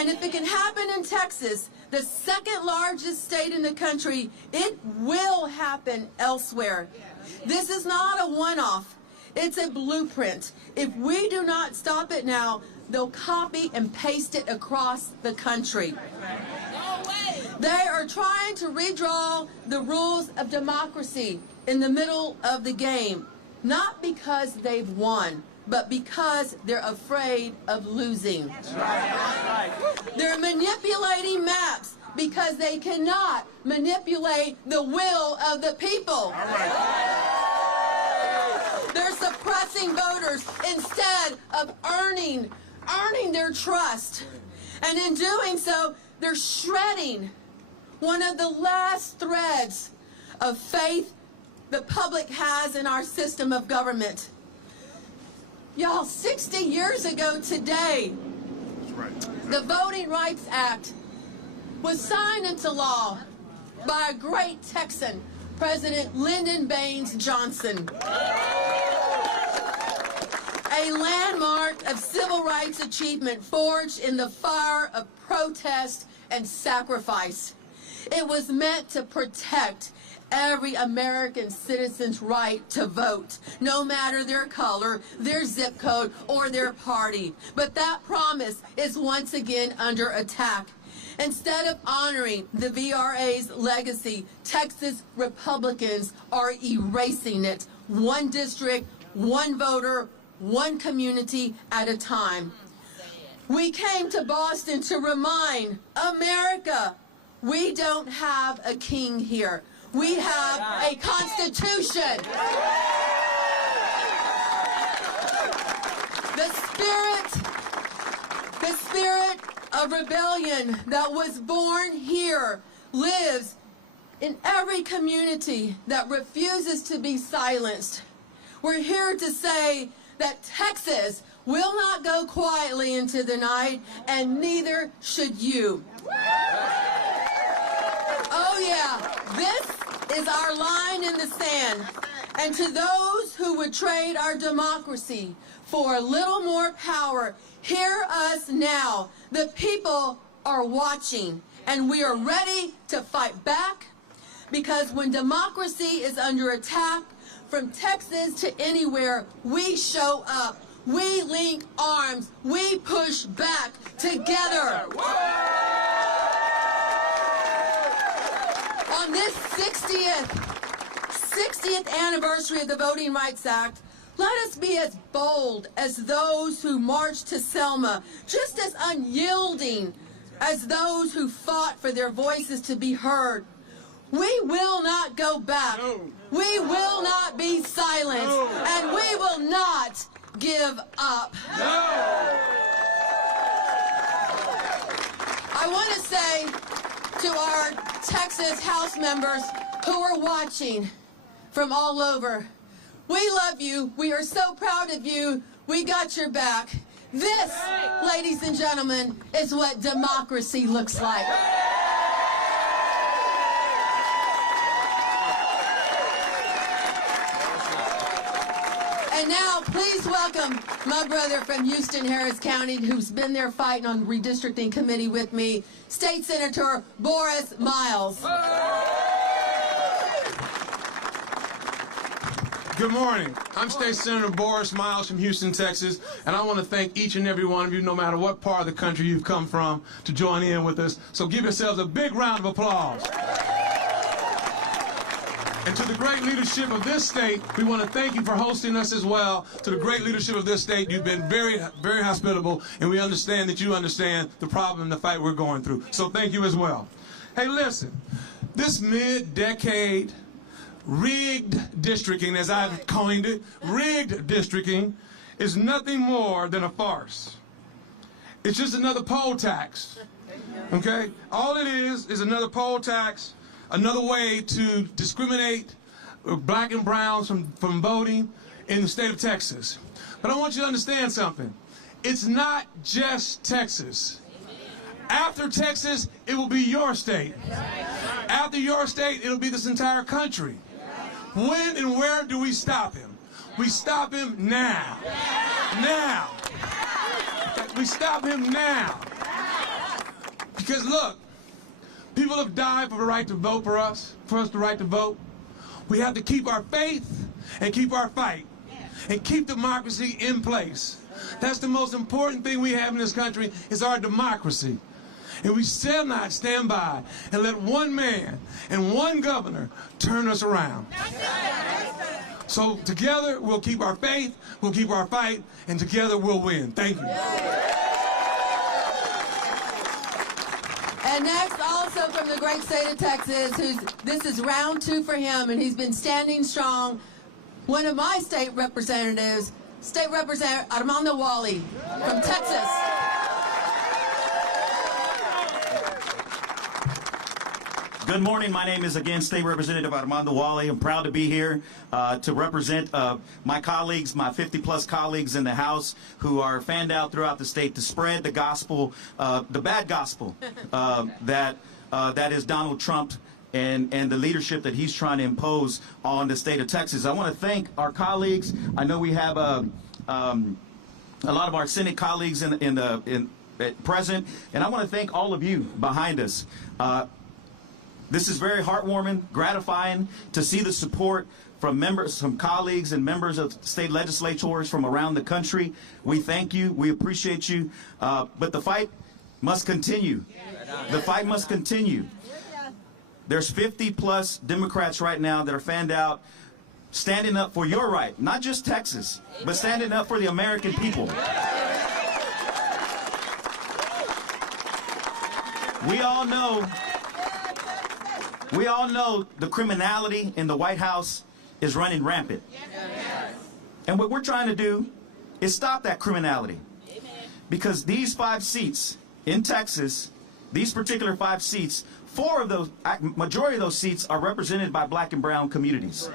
And if it can happen in Texas, the second largest state in the country, it will happen elsewhere. This is not a one-off. It's a blueprint. If we do not stop it now, they'll copy and paste it across the country. They are trying to redraw the rules of democracy in the middle of the game, not because they've won, but because they're afraid of losing. That's right. They're manipulating maps because they cannot manipulate the will of the people. They're suppressing voters instead of earning their trust. And in doing so, they're shredding one of the last threads of faith the public has in our system of government. Y'all, 60 years ago today, the Voting Rights Act was signed into law by a great Texan, President Lyndon Baines Johnson. A landmark of civil rights achievement forged in the fire of protest and sacrifice. It was meant to protect every American citizen's right to vote, no matter their color, their zip code, or their party. But that promise is once again under attack. Instead of honoring the VRA's legacy, Texas Republicans are erasing it, one district, one voter, one community at a time. We came to Boston to remind America, we don't have a king here. We have a constitution. The spirit of rebellion that was born here lives in every community that refuses to be silenced. We're here to say that Texas will not go quietly into the night, and neither should you. Oh yeah, this is our line in the sand. And to those who would trade our democracy for a little more power, hear us now. The people are watching, and we are ready to fight back, because when democracy is under attack, from Texas to anywhere, we show up. We link arms. We push back together. On this 60th anniversary of the Voting Rights Act, let us be as bold as those who marched to Selma, just as unyielding as those who fought for their voices to be heard. We will not go back. No. We will not be silenced. No. And we will not give up. No. I want to say to our Texas House members who are watching from all over, we love you. We are so proud of you. We got your back. This, ladies and gentlemen, is what democracy looks like. And now, please welcome my brother from Houston, Harris County, who's been there fighting on redistricting committee with me, State Senator Boris Miles. Good morning. I'm State Senator Boris Miles from Houston, Texas, and I want to thank each and every one of you, no matter what part of the country you've come from, to join in with us. So give yourselves a big round of applause. And to the great leadership of this state, we want to thank you for hosting us as well. To the great leadership of this state, you've been very, very hospitable, and we understand that you understand the problem and the fight we're going through. So thank you as well. Hey, listen, this mid-decade rigged districting, as I've coined it, rigged districting, is nothing more than a farce. It's just another poll tax, okay? All it is another poll tax, another way to discriminate black and browns from voting in the state of Texas. But I want you to understand something. It's not just Texas. After Texas, it will be your state. After your state, it'll be this entire country. When and where do we stop him? We stop him now. Now. We stop him now. Because look, people have died for the right to vote for us the right to vote. We have to keep our faith and keep our fight and keep democracy in place. That's the most important thing we have in this country is our democracy. And we shall not stand by and let one man and one governor turn us around. So together we'll keep our faith, we'll keep our fight, and together we'll win. Thank you. And next, also from the great state of Texas, this is round 2 for him, and he's been standing strong. One of my state representatives, State Representative Armando Wally from Texas. Good morning. My name is, again, State Representative Armando Wally. I'm proud to be here to represent my colleagues, my 50-plus colleagues in the House who are fanned out throughout the state to spread the gospel, the bad gospel that is Donald Trump and the leadership that he's trying to impose on the state of Texas. I want to thank our colleagues. I know we have a lot of our Senate colleagues at present, and I want to thank all of you behind us. This is very heartwarming, gratifying to see the support from members, from colleagues and members of state legislators from around the country. We thank you. We appreciate you. But the fight must continue. The fight must continue. There's 50-plus Democrats right now that are fanned out, standing up for your right, not just Texas, but standing up for the American people. We all know the criminality in the White House is running rampant. And what we're trying to do is stop that criminality. Because these 5 seats in Texas, these particular 5 seats, majority of those seats are represented by black and brown communities.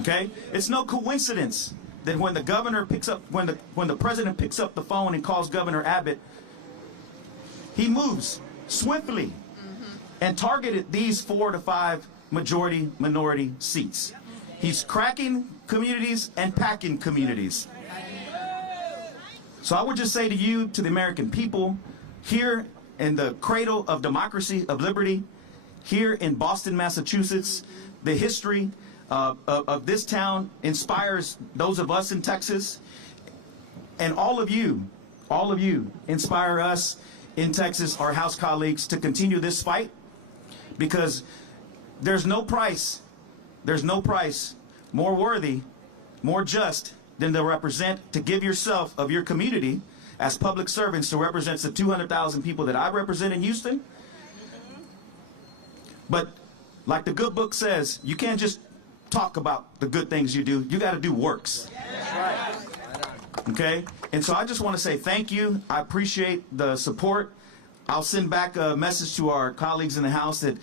Okay? It's no coincidence that when the governor picks up, when the president picks up the phone and calls Governor Abbott, he moves swiftly and targeted these 4 to 5 majority-minority seats. He's cracking communities and packing communities. So I would just say to you, to the American people, here in the cradle of democracy, of liberty, here in Boston, Massachusetts, the history of this town inspires those of us in Texas, and all of you inspire us in Texas, our House colleagues, to continue this fight. Because there's no price more worthy, more just than to give yourself of your community as public servants to represent the 200,000 people that I represent in Houston. But like the good book says, you can't just talk about the good things you do. You got to do works. Okay? And so I just want to say thank you. I appreciate the support. I'll send back a message to our colleagues in the House that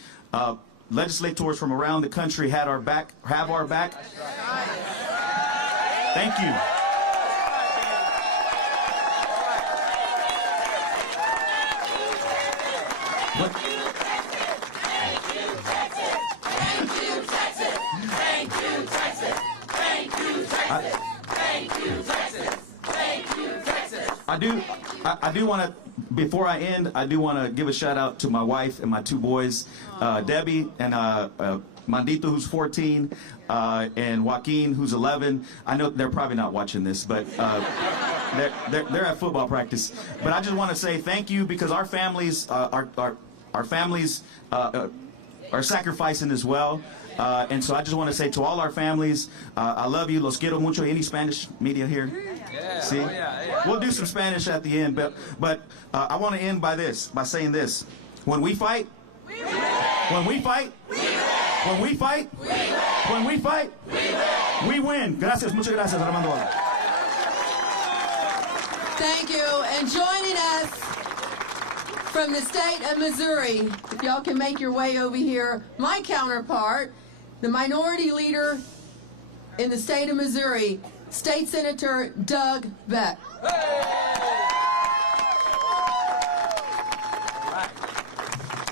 legislators from around the country have our back. Thank you. I do want to, before I end, I do want to give a shout out to my wife and my 2 boys, Debbie and Mandito, who's 14, and Joaquin, who's 11. I know they're probably not watching this, but they're at football practice. But I just want to say thank you, because our families are sacrificing as well. And so I just want to say to all our families, I love you. Los quiero mucho. Any Spanish media here? Yeah. See? Oh, yeah. We'll do some Spanish at the end, but I want to end by saying this. When we fight, we win. When we fight, we win. When we fight, we win. When we fight, we win. We win. Gracias. Muchas gracias, Armando. Thank you. And joining us from the state of Missouri, if y'all can make your way over here, my counterpart, the minority leader in the state of Missouri, State Senator Doug Beck.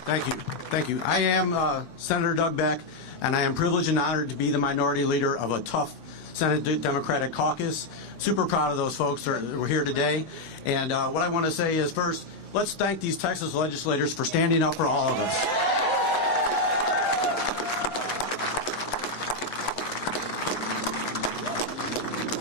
Thank you. I am Senator Doug Beck, and I am privileged and honored to be the minority leader of a tough Senate Democratic caucus. Super proud of those folks that were here today. And what I want to say is, first, let's thank these Texas legislators for standing up for all of us.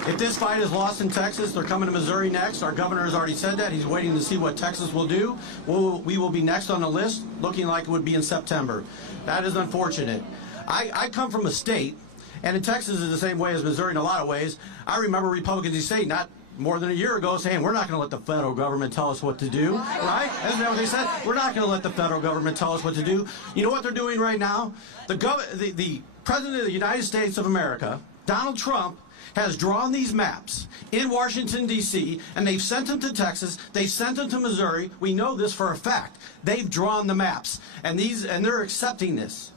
If this fight is lost in Texas, they're coming to Missouri next. Our governor has already said that. He's waiting to see what Texas will do. We will be next on the list, looking like it would be in September. That is unfortunate. I come from a state, and in Texas is the same way as Missouri in a lot of ways. I remember Republicans in the state not more than a year ago saying, we're not going to let the federal government tell us what to do, right? Isn't that what they said? We're not going to let the federal government tell us what to do. You know what they're doing right now? The President of the United States of America, Donald Trump, has drawn these maps in Washington, D.C., and they've sent them to Texas, they've sent them to Missouri. We know this for a fact. They've drawn the maps, and they're accepting this.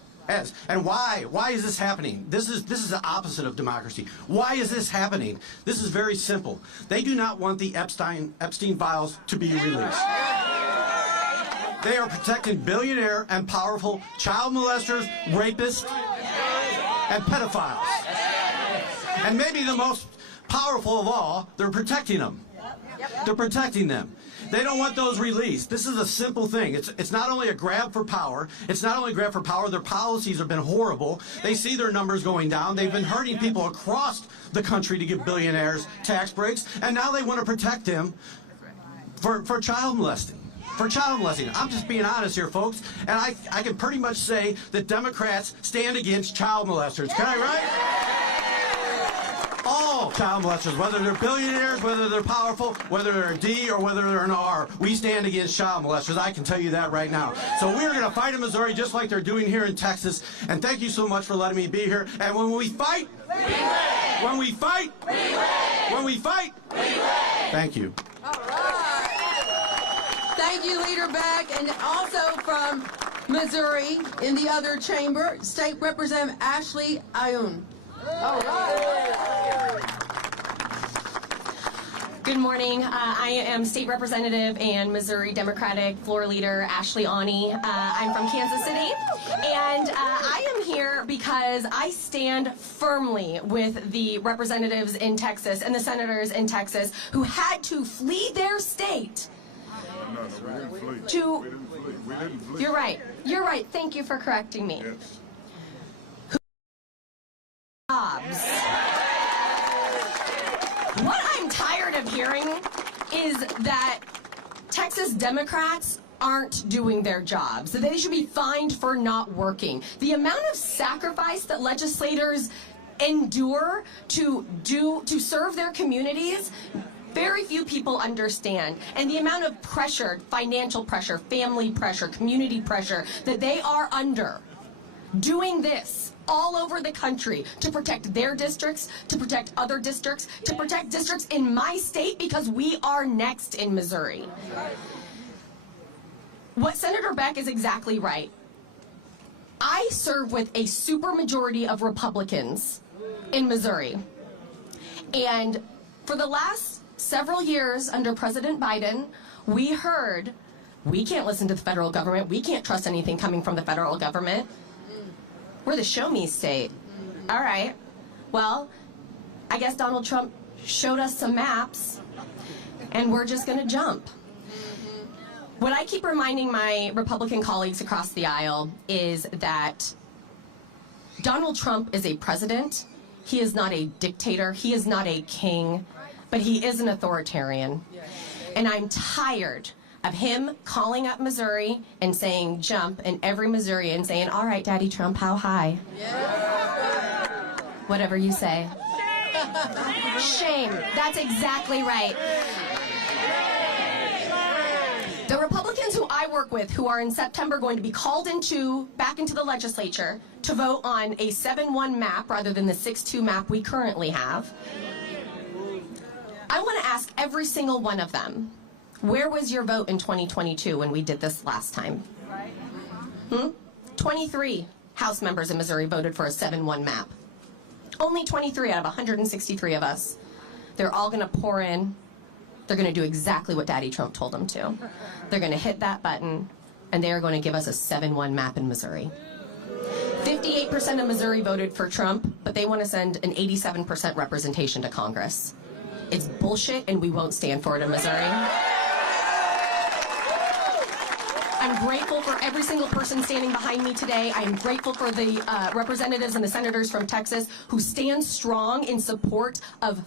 And why? Why is this happening? This is the opposite of democracy. Why is this happening? This is very simple. They do not want the Epstein files to be released. They are protecting billionaire and powerful child molesters, rapists, and pedophiles. And maybe the most powerful of all, they're protecting them. They're protecting them. They don't want those released. This is a simple thing. It's not only a grab for power. It's not only a grab for power. Their policies have been horrible. They see their numbers going down. They've been hurting people across the country to give billionaires tax breaks. And now they want to protect them for child molesting. For child molesting. I'm just being honest here, folks. And I can pretty much say that Democrats stand against child molesters. Can I, right? All child molesters, whether they're billionaires, whether they're powerful, whether they're a D or whether they're an R, we stand against child molesters. I can tell you that right now. So we're going to fight in Missouri just like they're doing here in Texas. And thank you so much for letting me be here. And when we fight, when we fight, when we fight, thank you. All right. Thank you, Leader Beck. And also from Missouri, in the other chamber, State Representative Ashley Ayoun. All right. Good morning. I am State Representative and Missouri Democratic Floor Leader Ashley Anie. I'm from Kansas City, and I am here because I stand firmly with the representatives in Texas and the senators in Texas who had to flee their state. No, we didn't flee. We didn't flee. You're right. You're right. Thank you for correcting me. Yes. Jobs. What I'm tired of hearing is that Texas Democrats aren't doing their jobs. They should be fined for not working. The amount of sacrifice that legislators endure to serve their communities, very few people understand. And the amount of pressure, financial pressure, family pressure, community pressure that they are under doing this all over the country to protect their districts, to protect other districts, to protect districts in my state because we are next in Missouri. What Senator Beck is exactly right. I serve with a supermajority of Republicans in Missouri. And for the last several years under President Biden, we heard, we can't listen to the federal government, we can't trust anything coming from the federal government. We're the show me state. All right. Well, I guess Donald Trump showed us some maps, and we're just going to jump. What I keep reminding my Republican colleagues across the aisle is that Donald Trump is a president. He is not a dictator. He is not a king, but he is an authoritarian. And I'm tired of him calling up Missouri and saying jump, and every Missourian saying, all right, Daddy Trump, how high? Yeah. Whatever you say. Shame. That's exactly right. The Republicans who I work with, who are in September going to be called back into the legislature to vote on a 7-1 map rather than the 6-2 map we currently have, I want to ask every single one of them, where was your vote in 2022 when we did this last time? 23 House members in Missouri voted for a 7-1 map. Only 23 out of 163 of us. They're all going to pour in. They're going to do exactly what Daddy Trump told them to. They're going to hit that button, and they are going to give us a 7-1 map in Missouri. 58% of Missouri voted for Trump, but they want to send an 87% representation to Congress. It's bullshit, and we won't stand for it in Missouri. I'm grateful for every single person standing behind me today. I am grateful for the representatives and the senators from Texas who stand strong in support of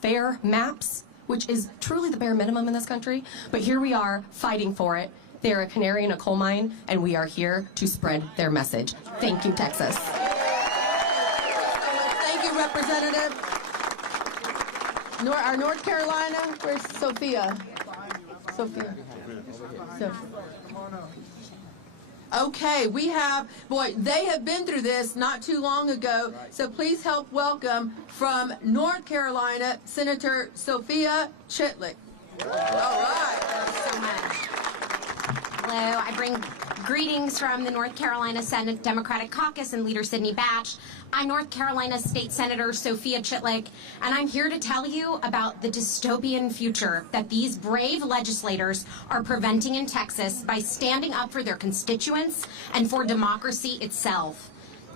fair maps, which is truly the bare minimum in this country. But here we are fighting for it. They're a canary in a coal mine, and we are here to spread their message. Thank you, Texas. Thank you, Representative. Our North Carolina, where's Sophia? Sophia. Okay, we have, boy, they have been through this not too long ago, so please help welcome from North Carolina, Senator Sophia Chitlick. All right. Thank you so much. Hello, I bring greetings from the North Carolina Senate Democratic Caucus and Leader Sidney Batch. I'm North Carolina State Senator Sophia Chitlick, and I'm here to tell you about the dystopian future that these brave legislators are preventing in Texas by standing up for their constituents and for democracy itself.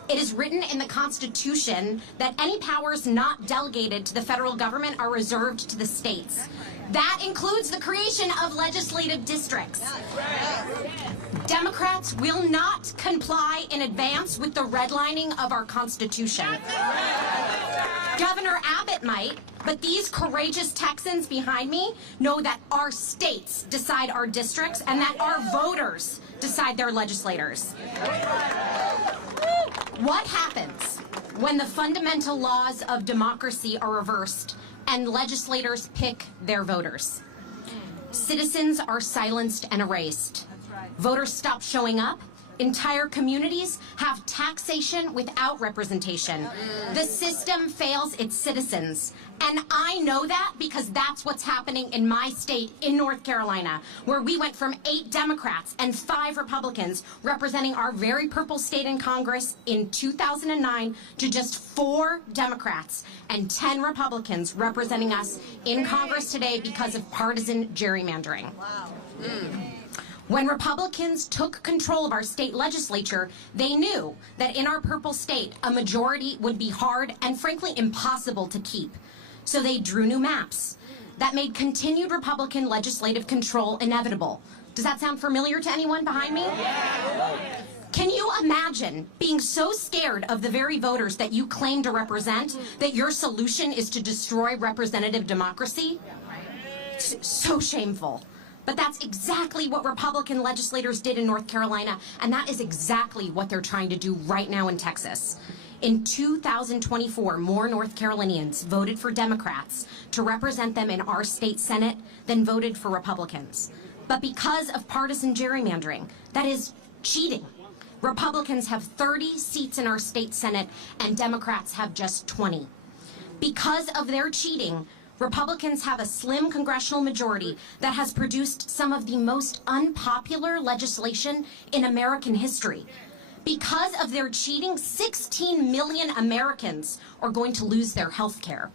It is written in the Constitution that any powers not delegated to the federal government are reserved to the states. That includes the creation of legislative districts. Democrats will not comply in advance with the redlining of our Constitution. Governor Abbott might, but these courageous Texans behind me know that our states decide our districts and that our voters decide their legislators. What happens when the fundamental laws of democracy are reversed and legislators pick their voters? Citizens are silenced and erased. Voters stop showing up. Entire communities have taxation without representation. The system fails its citizens. And I know that because that's what's happening in my state, in North Carolina, where we went from 8 Democrats and 5 Republicans representing our very purple state in Congress in 2009 to just 4 Democrats and 10 Republicans representing us in Congress today because of partisan gerrymandering. Wow. When Republicans took control of our state legislature, they knew that in our purple state, a majority would be hard and frankly impossible to keep. So they drew new maps that made continued Republican legislative control inevitable. Does that sound familiar to anyone behind me? Can you imagine being so scared of the very voters that you claim to represent that your solution is to destroy representative democracy? So shameful. But that's exactly what Republican legislators did in North Carolina, and that is exactly what they're trying to do right now in Texas. In 2024, more North Carolinians voted for Democrats to represent them in our state Senate than voted for Republicans. But because of partisan gerrymandering, that is cheating, Republicans have 30 seats in our state Senate and Democrats have just 20. Because of their cheating, Republicans have a slim congressional majority that has produced some of the most unpopular legislation in American history. Because of their cheating, 16 million Americans are going to lose their health care.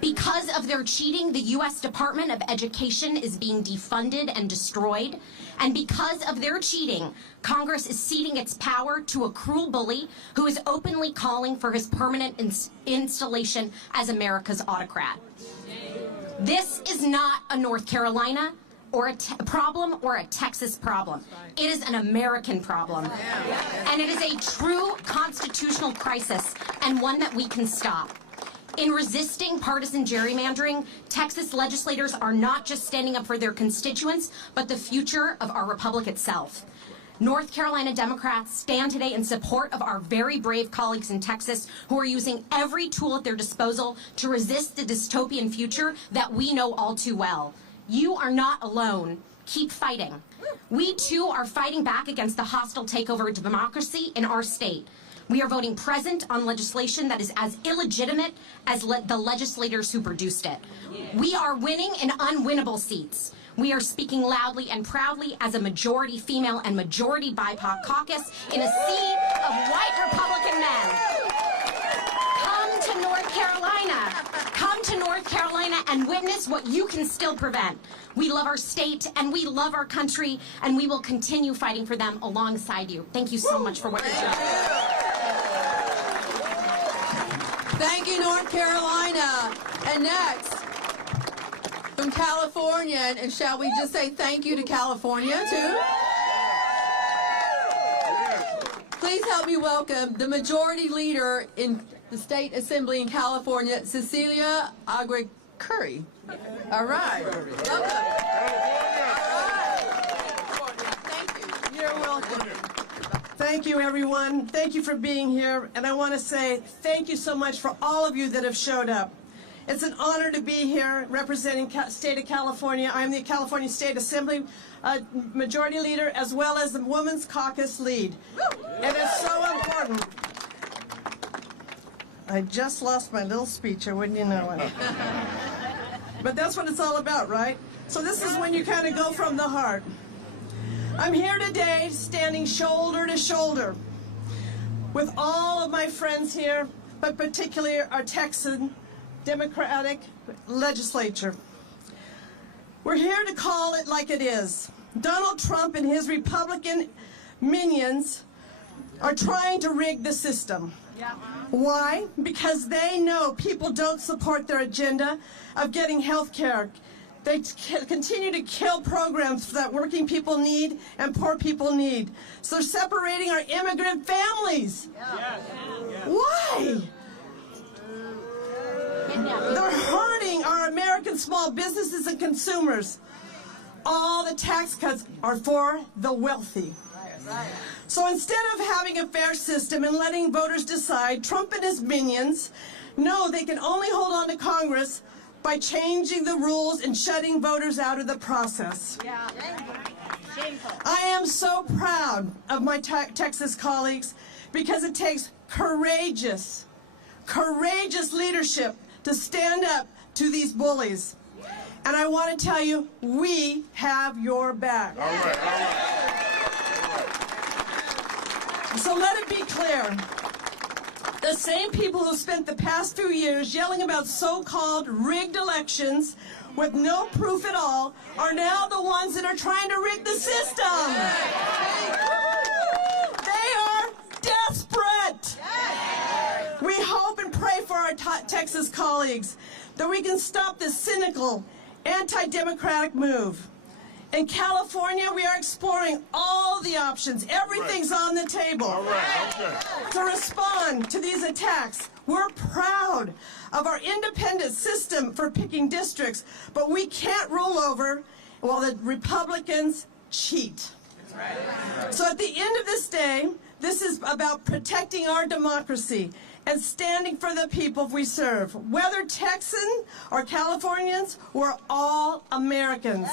Because of their cheating, the U.S. Department of Education is being defunded and destroyed. And because of their cheating, Congress is ceding its power to a cruel bully who is openly calling for his permanent installation as America's autocrat. This is not a North Carolina or a problem or a Texas problem. It is an American problem. And it is a true constitutional crisis and one that we can stop. In resisting partisan gerrymandering, Texas legislators are not just standing up for their constituents, but the future of our republic itself. North Carolina Democrats stand today in support of our very brave colleagues in Texas who are using every tool at their disposal to resist the dystopian future that we know all too well. You are not alone. Keep fighting. We, too, are fighting back against the hostile takeover of democracy in our state. We are voting present on legislation that is as illegitimate as the legislators who produced it. We are winning in unwinnable seats. We are speaking loudly and proudly as a majority female and majority BIPOC caucus in a sea of white Republican men. Come to North Carolina. Come to North Carolina and witness what you can still prevent. We love our state and we love our country, and we will continue fighting for them alongside you. Thank you so much for what you're doing. Thank you, North Carolina. And next, from California, and shall we just say thank you to California, too? Please help me welcome the Majority Leader in the State Assembly in California, Cecilia AgreCurry. All right. Welcome. Thank you. You're welcome. Thank you, everyone. Thank you for being here. And I want to say thank you so much for all of you that have showed up. It's an honor to be here representing State of California. I'm the California State Assembly Majority Leader as well as the Women's Caucus Lead. And it's so important. I just lost my little speech, or wouldn't you know it? But that's what it's all about, right? So this is when you kind of go from the heart. I'm here today standing shoulder to shoulder with all of my friends here, but particularly our Texan Democratic legislature. We're here to call it like it is. Donald Trump and his Republican minions are trying to rig the system. Why? Because they know people don't support their agenda of getting health care. They continue to kill programs that working people need and poor people need. So they're separating our immigrant families. Why? They're hurting our American small businesses and consumers. All the tax cuts are for the wealthy. So instead of having a fair system and letting voters decide, Trump and his minions know they can only hold on to Congress by changing the rules and shutting voters out of the process. I am so proud of my Texas colleagues because it takes courageous leadership to stand up to these bullies. And I want to tell you, we have your back. All right. So let it be clear. The same people who spent the past few years yelling about so-called rigged elections with no proof at all are now the ones that are trying to rig the system. They are desperate. We hope and pray for our Texas colleagues that we can stop this cynical, anti-democratic move. In California, we are exploring all the options. Everything's on the table. All right. Okay. To respond to these attacks, we're proud of our independent system for picking districts, but we can't roll over while the Republicans cheat. So at the end of this day, this is about protecting our democracy and standing for the people we serve. Whether Texan or Californians, we're all Americans.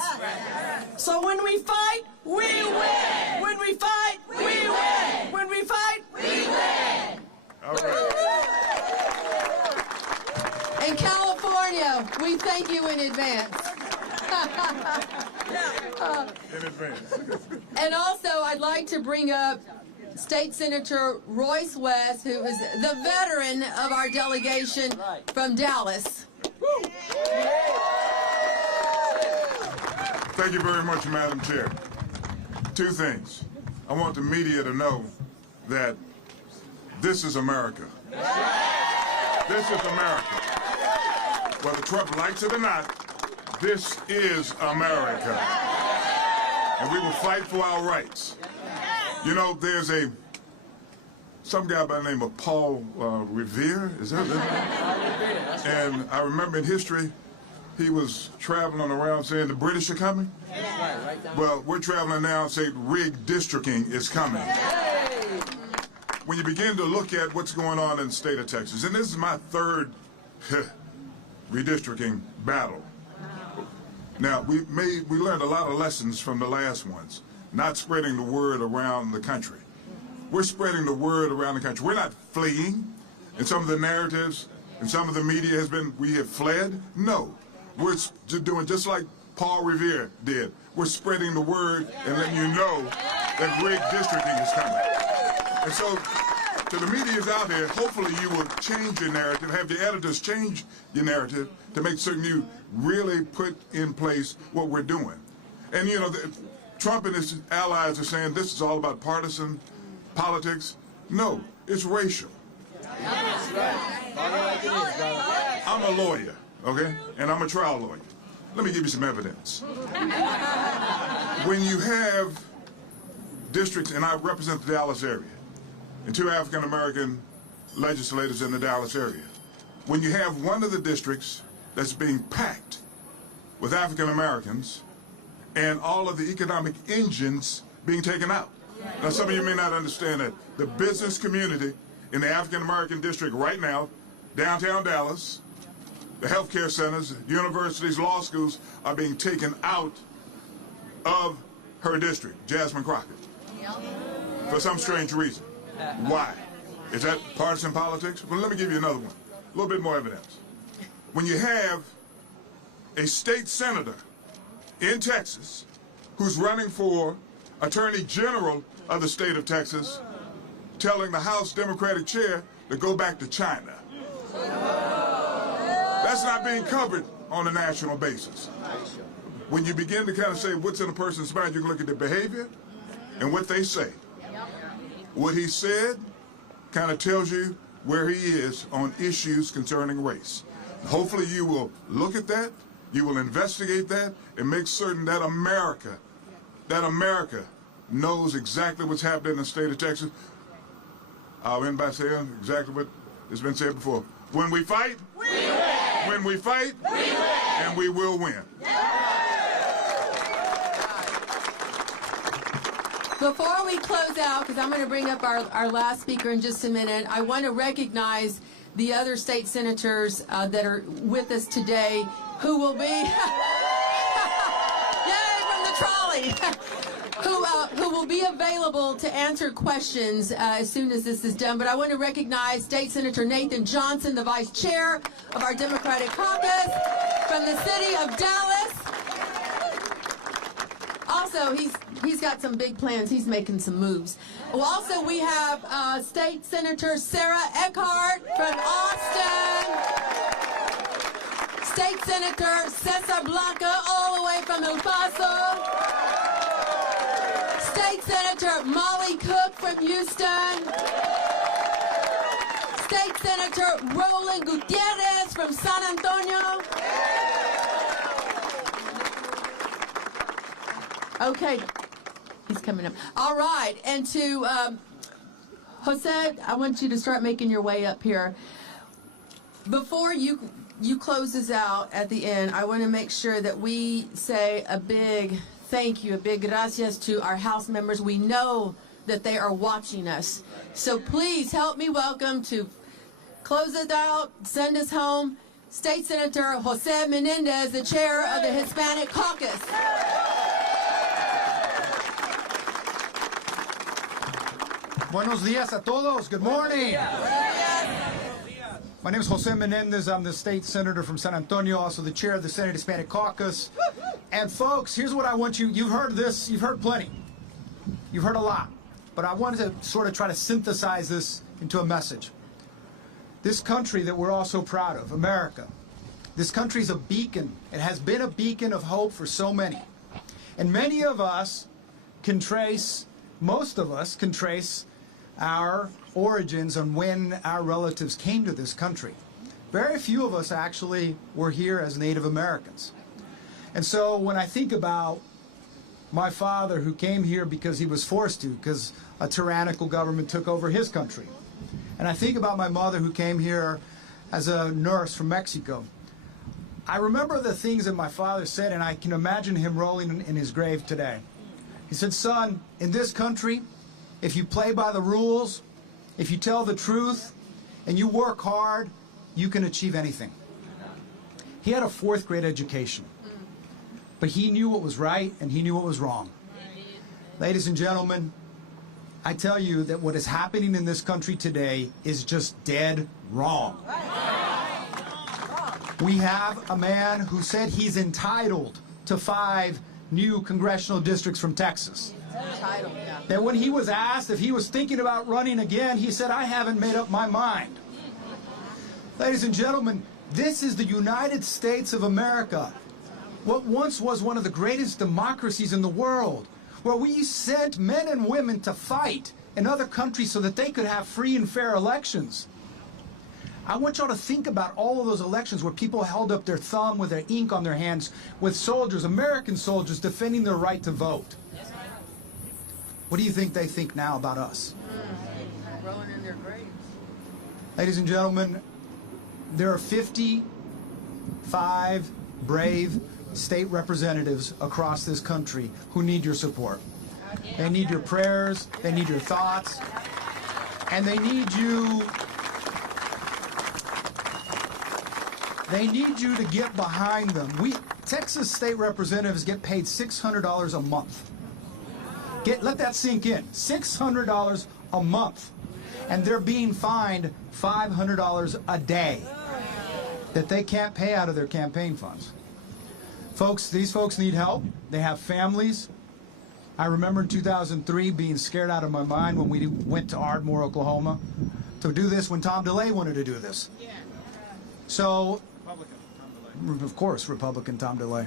So when we fight, we win. When we fight, we win. When we fight, we win. All right. In California, we thank you in advance. In advance. And also, I'd like to bring up State Senator Royce West, who is the veteran of our delegation from Dallas. Thank you very much, Madam Chair. Two things. I want the media to know that this is America. This is America. Whether Trump likes it or not, this is America. And we will fight for our rights. You know, there's some guy by the name of Paul Revere, is that it? And I remember in history, he was traveling around saying the British are coming. Well, we're traveling now and saying rigged districting is coming. When you begin to look at what's going on in the state of Texas, and this is my third redistricting battle. Now, we learned a lot of lessons from the last ones. Not spreading the word around the country. We're spreading the word around the country. We're not fleeing. In some of the narratives, and some of the media has been, we have fled. No, we're doing just like Paul Revere did. We're spreading the word and letting you know that rigged districting is coming. And so, to the media's out there, hopefully you will change your narrative, have the editors change your narrative to make certain you really put in place what we're doing. And you know, Trump and his allies are saying this is all about partisan politics. No, it's racial. I'm a lawyer, okay? And I'm a trial lawyer. Let me give you some evidence. When you have districts, and I represent the Dallas area, and 2 African American legislators in the Dallas area. When you have one of the districts that's being packed with African Americans and all of the economic engines being taken out. Now, some of you may not understand that the business community in the African American district right now, downtown Dallas, the healthcare centers, universities, law schools are being taken out of her district, Jasmine Crockett, for some strange reason. Why? Is that partisan politics? Well, let me give you another one, a little bit more evidence. When you have a state senator in Texas who's running for Attorney General of the state of Texas, telling the House Democratic chair to go back to China. That's not being covered on a national basis. When you begin to kind of say what's in a person's mind, you can look at their behavior and what they say. What he said kind of tells you where he is on issues concerning race. Hopefully you will look at that, you will investigate that, and make certain that America knows exactly what's happening in the state of Texas. I'll end by saying exactly what has been said before. When we fight, we win. When we fight, we win. And we will win. Before we close out, because I'm going to bring up our last speaker in just a minute, I want to recognize the other state senators that are with us today who will be, yay, from the trolley, who will be available to answer questions as soon as this is done. But I want to recognize State Senator Nathan Johnson, the Vice Chair of our Democratic Caucus from the city of Dallas. Also, he's got some big plans. He's making some moves. Well, also, we have State Senator Sarah Eckhart from Austin. State Senator Cesar Blanca, all the way from El Paso. State Senator Molly Cook from Houston. State Senator Roland Gutierrez from San Antonio. Okay, he's coming up. All right, and to Jose, I want you to start making your way up here. Before you close this out at the end, I want to make sure that we say a big thank you, a big gracias to our House members. We know that they are watching us. So please help me welcome to close it out, send us home, State Senator Jose Mendez, the chair of the Hispanic Caucus. Buenos dias a todos. Good morning. My name is Jose Mendez. I'm the state senator from San Antonio, also the chair of the Senate Hispanic Caucus. And folks, here's what I want you, you've heard this, you've heard plenty. You've heard a lot. But I wanted to sort of try to synthesize this into a message. This country that we're all so proud of, America, this country's a beacon. It has been a beacon of hope for so many. And many of us can trace, most of us can trace our origins on when our relatives came to this country. Very few of us actually were here as Native Americans. And so when I think about my father who came here because he was forced to, because a tyrannical government took over his country, and I think about my mother who came here as a nurse from Mexico, I remember the things that my father said, and I can imagine him rolling in his grave today. He said, son, in this country, if you play by the rules, if you tell the truth, and you work hard, you can achieve anything. He had a 4th grade education, but he knew what was right and he knew what was wrong. Ladies and gentlemen, I tell you that what is happening in this country today is just dead wrong. We have a man who said he's entitled to 5 new congressional districts from Texas. That when he was asked if he was thinking about running again, he said, I haven't made up my mind. Ladies and gentlemen, this is the United States of America, what once was one of the greatest democracies in the world, where we sent men and women to fight in other countries so that they could have free and fair elections. I want y'all to think about all of those elections where people held up their thumb with their ink on their hands, with soldiers, American soldiers, defending their right to vote. What do you think they think now about us? Ladies and gentlemen, there are 55 brave state representatives across this country who need your support. They need your prayers, they need your thoughts, and they need you to get behind them. Texas state representatives get paid $600 a month. Let that sink in. $600 a month. And they're being fined $500 a day that they can't pay out of their campaign funds. Folks, these folks need help. They have families. I remember in 2003 being scared out of my mind when we went to Ardmore, Oklahoma, to do this when Tom DeLay wanted to do this. So, of course, Republican Tom DeLay.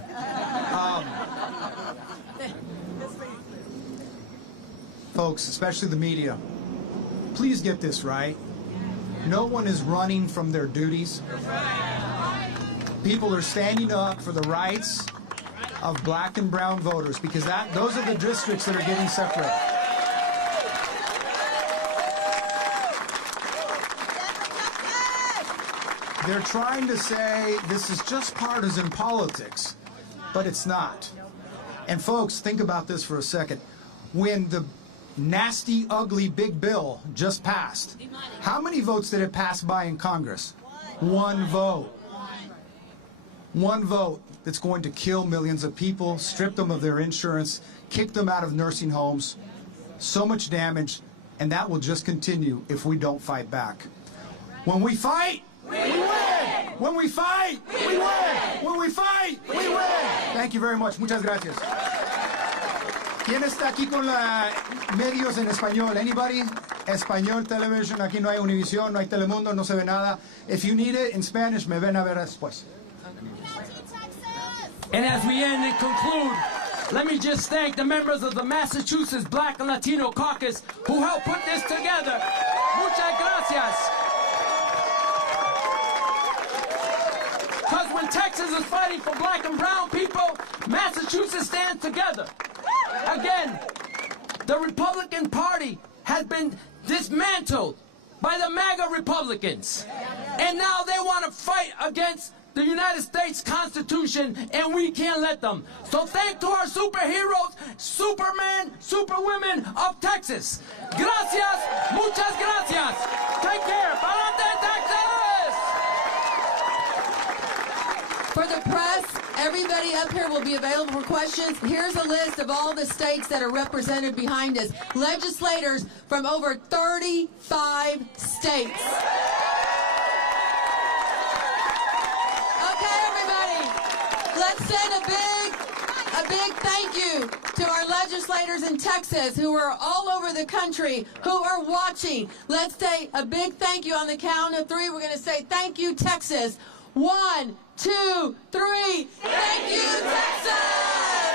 Folks, especially the media, please get this right. No one is running from their duties. People are standing up for the rights of black and brown voters because those are the districts that are getting separated. They're trying to say this is just partisan politics, but it's not. And folks, think about this for a second. When the nasty, ugly, big bill just passed, how many votes did it pass by in Congress? One vote. One vote that's going to kill millions of people, strip them of their insurance, kick them out of nursing homes. So much damage, and that will just continue if we don't fight back. When we fight, we win! When we fight, we win! When we fight, we win! Thank you very much. Muchas gracias. ¿Quién está aquí con los medios en español? Anybody? Español television. Aquí no hay Univision, no hay Telemundo, no se ve nada. If you need it in Spanish, me ven a ver después. And as we end and conclude, let me just thank the members of the Massachusetts Black and Latino Caucus who helped put this together. Muchas gracias. Because when Texas is fighting for black and brown people, Massachusetts stands together. Again, the Republican Party has been dismantled by the MAGA Republicans. And now they want to fight against the United States Constitution, and we can't let them. So thank to our superheroes, Supermen, Superwomen of Texas. Gracias, muchas gracias. Take care. Pa'lante, Texas! For the press, everybody up here will be available for questions. Here's a list of all the states that are represented behind us. Legislators from over 35 states. Let's send a big thank you to our legislators in Texas who are all over the country, who are watching. Let's say a big thank you on the count of three. We're going to say thank you, Texas. 1, 2, 3. Thank you, Texas!